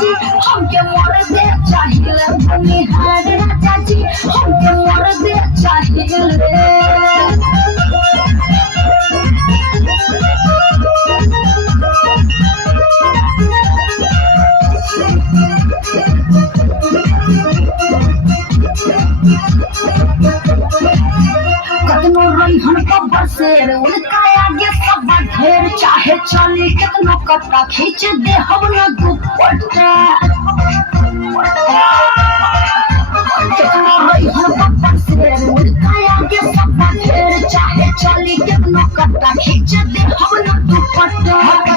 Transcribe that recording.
जी हमके मोर दे चाहिए भूमिहार राजा जी हमके मोर दे चाहिए कतनो रहीहन कब्बर शेर उनका आगे सब ढेर चाहे चली कितनो कट्टा खींच दे हम न दुपट्टा कितनो रहीहन कब्बर शेर उनका आगे सब ढेर चाहे चली कितनो कट्टा खींच दे हम न दुपट्टा